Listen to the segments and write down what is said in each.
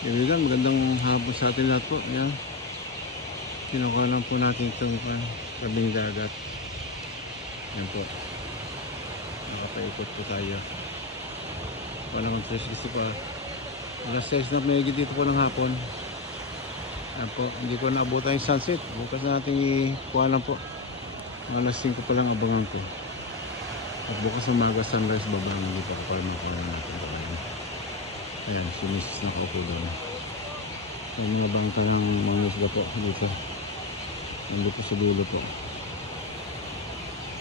Kaibigan, magandang hapon sa atin lahat po. Yan. Kinukuha lang po natin itong tabing dagat. Yan po. Nakapaikot po tayo. Panahon 3 kasi pa. Alas 6 na may dito po ng hapon. Yan po. Hindi ko naabutan yung sunset. Bukas na natin ikuha lang po. Alas 5 pa lang abangan ko. At bukas ng umaga sunrise baba. Hindi pa ko pa makuha natin. Ayan, sinis na kaupo doon. So, mga bangka ng mga isda po dito. Nandito po sa dulo po.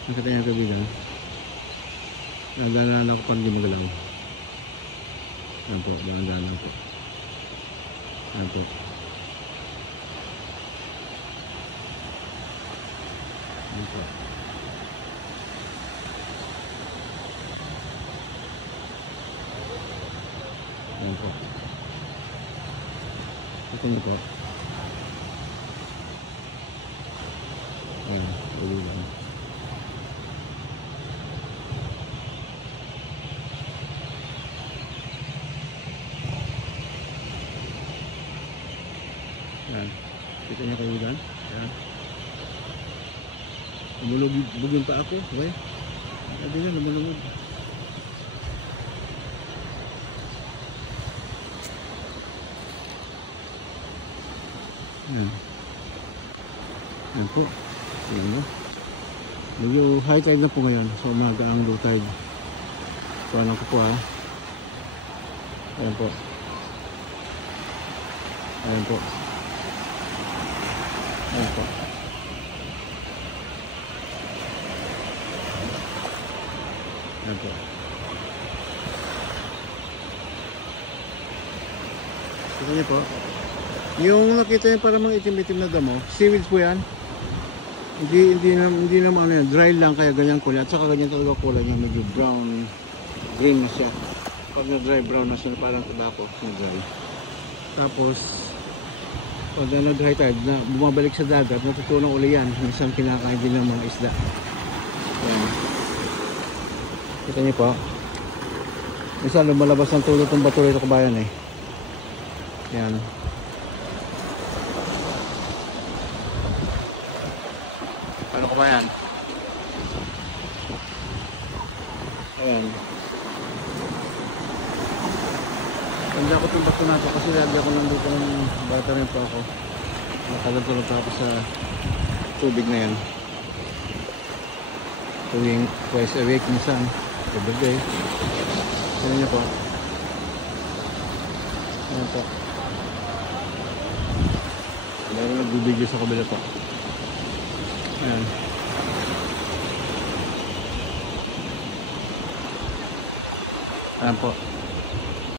Nakita niya kabilang. Nadala ako pang di magalaw. Ayan po, dahan-dahan po. Ayan po. Ayan po. Ayan po. Ito na po. Ayan, ulo lang. Ayan. Kita niya kayo dyan. Ayan. Lumulubog yung pa ako. Okay. Sabi na, lumulubog. Ayan. Ayan po. Ayan mo. Medyo high tide na po ngayon. So umaga ang low tide. So ano ko po ha. Ayan po. Ayan po. Ayan po. Ayan po. Kita niyo po. Yung nakita niyo parang mga itim-itim na damo, seaweeds po yan. Hindi naman ano yan, dry lang kaya ganyan kulay. At saka ganyan talaga kulay niya, medyo brown, green na siya. Pag na dry, brown na siya, parang tobacco na dry. Tapos, pag na dry tide, na bumabalik sa dagat, natutunan uli yan. Minsan kinakain din ng mga isda. Ayan. Kita niyo po. Minsan lumalabas ng tulot ng bato rito kabayan eh. Ayan. Ano ko ba yan? Ayan. Tanda ko itong bato na ito kasi lagi ako nandito ng bata rin pa ako. Nakalatulog ako sa tubig na yan. Tuwing twice a week minsan. Every day. Sino niyo po? Ayan po. Meron nagbibigyo sa kabila po. Ayan. Ayan po.